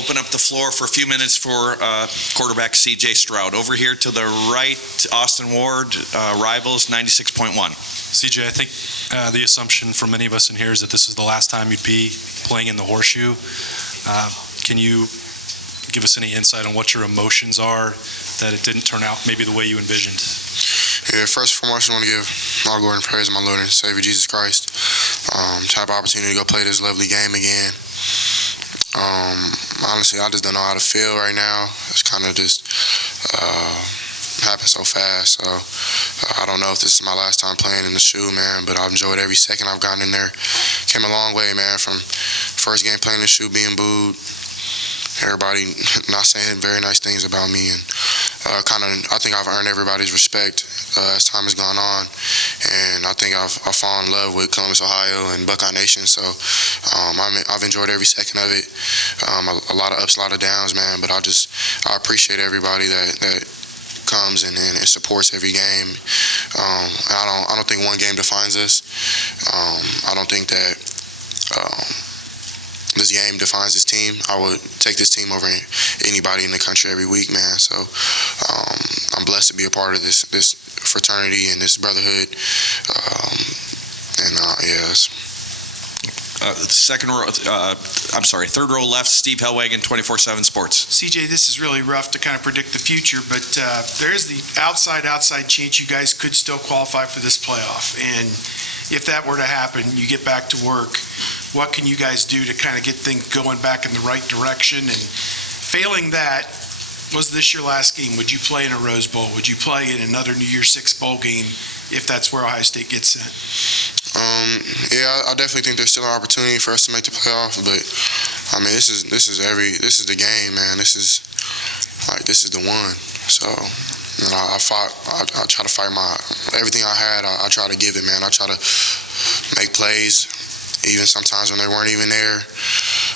open up the floor for a few minutes for quarterback C.J. Stroud. Over here to the right, Austin Ward, Rivals 96.1. C.J., I think the assumption for many of us in here is that this is the last time you'd be playing in the horseshoe. Can you give us any insight on what your emotions are that it didn't turn out maybe the way you envisioned? Yeah, first and foremost, I want to give all glory and praise to my Lord and Savior Jesus Christ. To have the opportunity to go play this lovely game again. Honestly, I just don't know how to feel right now. It's kind of just happened so fast. So I don't know if this is my last time playing in the shoe, man, but I've enjoyed every second I've gotten in there. Came a long way, man, from first game playing in the shoe, being booed. Everybody not saying very nice things about me, and I think I've earned everybody's respect as time has gone on, and I think I've fallen in love with Columbus, Ohio, and Buckeye Nation. So I've enjoyed every second of it. A lot of ups, a lot of downs, man. But I appreciate everybody that comes and supports every game. I don't think one game defines us. I don't think that. This game defines this team. I would take this team over anybody in the country every week, man. So I'm blessed to be a part of this fraternity and this brotherhood. Third row left, Steve Hellwagen, 24/7 Sports. CJ, this is really rough to kind of predict the future, but there is the outside chance you guys could still qualify for this playoff. And if that were to happen, you get back to work, what can you guys do to kind of get things going back in the right direction? And failing that, was this your last game? Would you play in a Rose Bowl? Would you play in another New Year's Six bowl game if that's where Ohio State gets sent? I definitely think there's still an opportunity for us to make the playoff, but I mean, this is the game, man. This is the one. So I try to fight everything I had. I try to give it, man. I try to make plays, even sometimes when they weren't even there.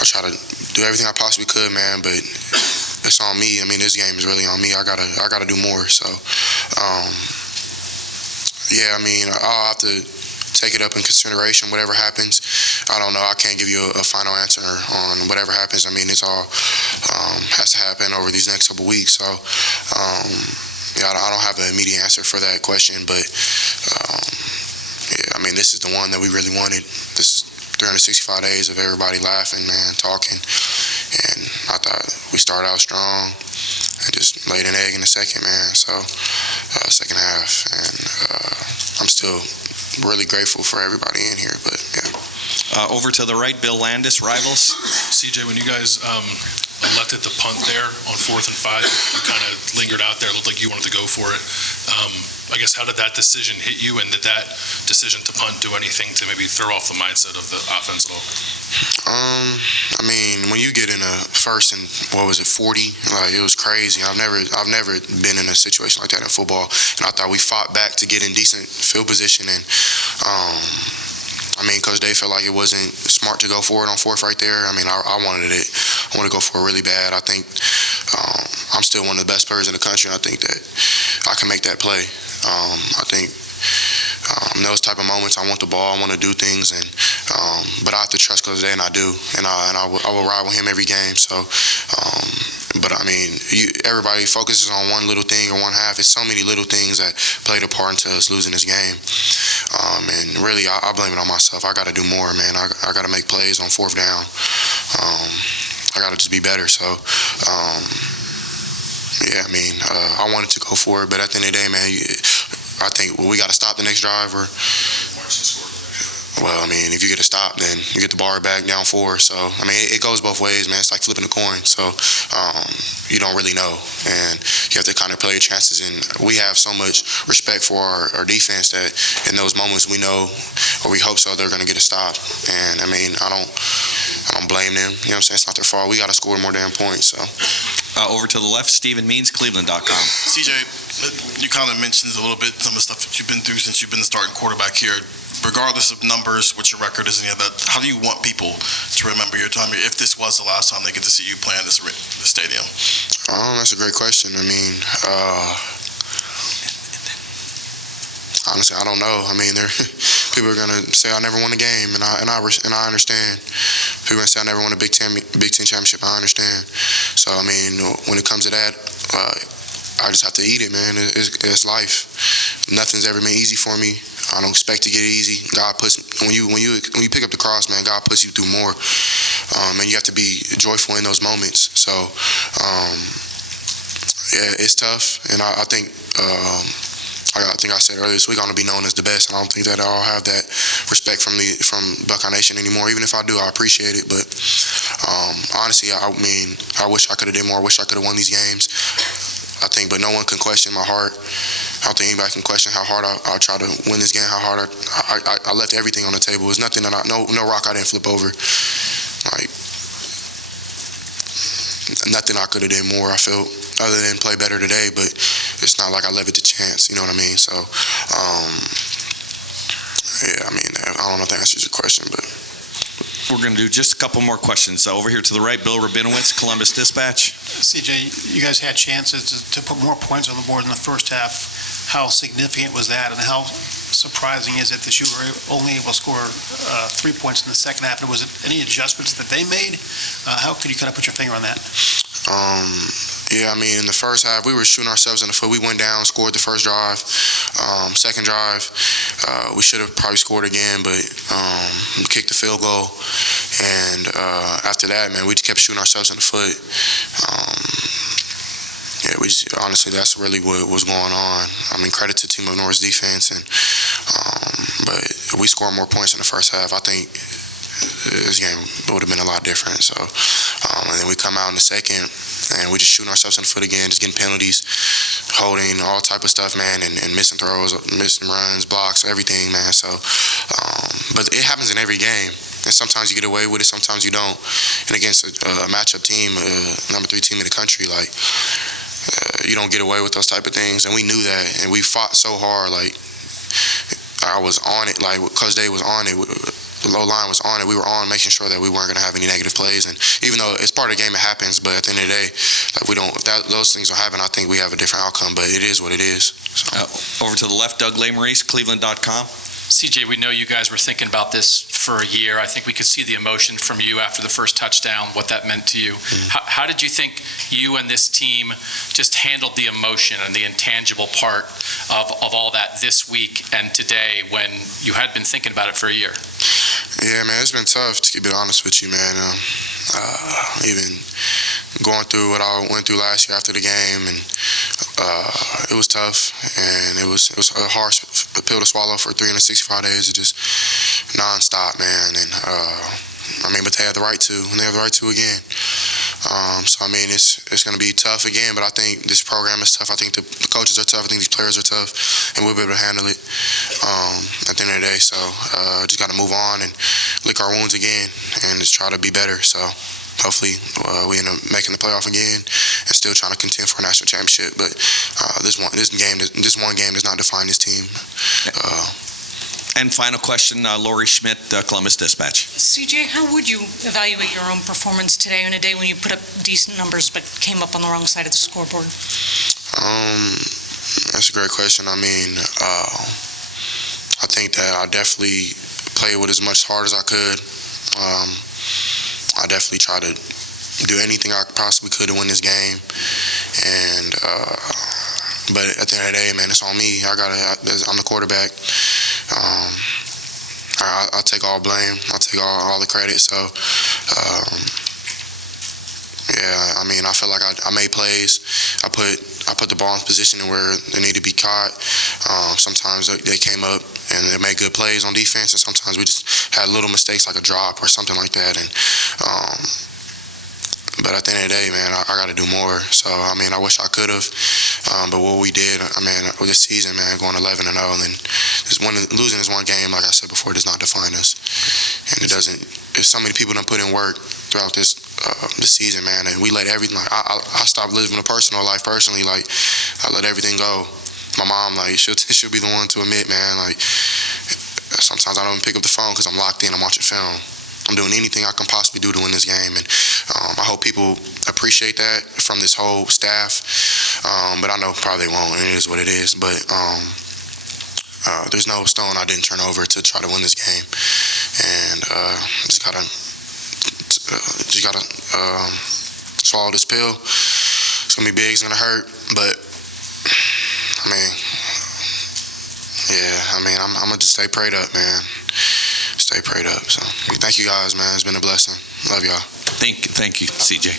I try to do everything I possibly could, man. But it's on me. I mean, this game is really on me. I gotta do more. So I'll have to take it up in consideration, whatever happens. I don't know. I can't give you a final answer on whatever happens. I mean, it's all has to happen over these next couple weeks. So, I don't have an immediate answer for that question. But, this is the one that we really wanted. This is 365 days of everybody laughing, man, talking. And I thought we started out strong and just laid an egg in the second, man. So, second half. And I'm still really grateful for everybody in here, but yeah. Over to the right, Bill Landis, Rivals. CJ, when you guys elected the punt there on 4th and 5, you kind of lingered out there. It looked like you wanted to go for it. I guess, how did that decision hit you, and did that decision to punt do anything to maybe throw off the mindset of the offense at all? When you get in a first and 40, it was crazy. I've never been in a situation like that in football, and I thought we fought back to get in decent field position. And Coach Day felt like it wasn't smart to go for it on 4th right there. I wanted it. I want to go for it really bad. I think I'm still one of the best players in the country, and I think that I can make that play. I think in those type of moments, I want the ball, I want to do things, but I have to trust Coach Day, and I do, and I will ride with him every game. So, everybody focuses on one little thing or one half. It's so many little things that played a part into us losing this game, and really, I blame it on myself. I got to do more, man. I got to make plays on 4th down. I got to just be better. So. I wanted to go for it, but at the end of the day, man, I think we got to stop the next drive. If you get a stop, then you get the ball back down 4. So, it goes both ways, man. It's like flipping a coin. So, you don't really know, and you have to kind of play your chances. And we have so much respect for our defense that in those moments we know, or we hope so, they're going to get a stop. And I don't blame them. You know what I'm saying? It's not their fault. We got to score more damn points. So. Over to the left, Stephen Means, Cleveland.com. CJ, you kind of mentioned a little bit some of the stuff that you've been through since you've been the starting quarterback here. Regardless of numbers, what your record is, and that, how do you want people to remember your time here if this was the last time they get to see you play in this stadium? That's a great question. honestly, I don't know. I mean, people are gonna say I never won a game, and I understand. People are gonna say I never won a Big Ten championship. I understand. So I mean, when it comes to that, I just have to eat it, man. It's life. Nothing's ever been easy for me. I don't expect to get it easy. God puts when you pick up the cross, man. God puts you through more, and you have to be joyful in those moments. So, yeah, it's tough, and I think. I think I said earlier this week, I'm going to be known as the best. I don't think that I'll have that respect from Buckeye Nation anymore. Even if I do, I appreciate it. But honestly, I mean, I wish I could have did more. I wish I could have won these games. I think, but no one can question my heart. I don't think anybody can question how hard I tried to win this game, how hard I left everything on the table. There's nothing that no rock I didn't flip over. Like, nothing I could have did more, I felt, other than play better today, but it's not like I left it to chance, you know what I mean? So, yeah, I mean, I don't know if that answers your question, but. We're going to do just a couple more questions. Over here to the right, Bill Rabinowitz, Columbus Dispatch. C.J., you guys had chances to put more points on the board in the first half. How significant was that, and how surprising is it that you were only able to score 3 points in the second half? And was it any adjustments that they made? How could you kind of put your finger on that? Yeah, I mean, in the first half, we were shooting ourselves in the foot. We went down, scored the first drive. Second drive, we should have probably scored again, but we kicked the field goal. And after that, man, we just kept shooting ourselves in the foot. Yeah, honestly, that's really what was going on. I mean, credit to Team of North's defense, but if we scored more points in the first half, I think this game would have been a lot different. So, and then we come out in the second, and we just shooting ourselves in the foot again, just getting penalties, holding, all type of stuff, man, and missing throws, missing runs, blocks, everything, man. So, but it happens in every game. And sometimes you get away with it, sometimes you don't. And against a matchup team, number 3 team in the country, like, you don't get away with those type of things. And we knew that, and we fought so hard. Like, I was on it, like, Coach Day was on it. The low line was on it. We were on making sure that we weren't going to have any negative plays. And even though it's part of the game, it happens. But at the end of the day, like, those things don't happen, I think we have a different outcome. But it is what it is. So. Over to the left, Doug Lesmerises, Cleveland.com. CJ, we know you guys were thinking about this for a year. I think we could see the emotion from you after the first touchdown, what that meant to you. Mm-hmm. How did you think you and this team just handled the emotion and the intangible part of all that this week and today when you had been thinking about it for a year? Yeah, man, it's been tough, to keep it honest with you, man. Even going through what I went through last year after the game, and it was tough, and it was a hard pill to swallow for 365 days. It just nonstop, man. And I mean, but they had the right to, and they have the right to again. So I mean, it's going to be tough again, but I think this program is tough. I think the coaches are tough. I think these players are tough, and we'll be able to handle it at the end of the day. So just got to move on and lick our wounds again, and just try to be better. So hopefully we end up making the playoff again and still trying to contend for a national championship. But this one game does not define this team. And final question, Lori Schmidt, Columbus Dispatch. CJ, how would you evaluate your own performance today on a day when you put up decent numbers but came up on the wrong side of the scoreboard? That's a great question. I mean, I think that I definitely played with as much heart as I could. I definitely tried to do anything I possibly could to win this game. And but at the end of the day, man, it's on me. I'm the quarterback. I take all blame. I take all the credit. So, yeah, I mean, I feel like I made plays. I put the ball in position where they need to be caught. Sometimes they came up and they made good plays on defense, and sometimes we just had little mistakes like a drop or something like that. And but at the end of the day, man, I got to do more. So, I mean, I wish I could have. But what we did, I mean, this season, man, going 11-0, and losing this one game, like I said before, does not define us. And it doesn't. There's so many people that put in work throughout this season, man, and we let everything. Like, I stopped living a personal life personally. Like, I let everything go. My mom, like, she'll be the one to admit, man. Like, sometimes I don't even pick up the phone because I'm locked in. I'm watching film. I'm doing anything I can possibly do to win this game, and I hope people appreciate that from this whole staff. But I know probably they won't, and it is what it is. But there's no stone I didn't turn over to try to win this game, and just gotta swallow this pill. It's gonna be big. It's gonna hurt, but I mean, yeah. I mean, I'm gonna just stay prayed up, man. Stay prayed up. So thank you guys, man. It's been a blessing. Love y'all. Thank you, CJ.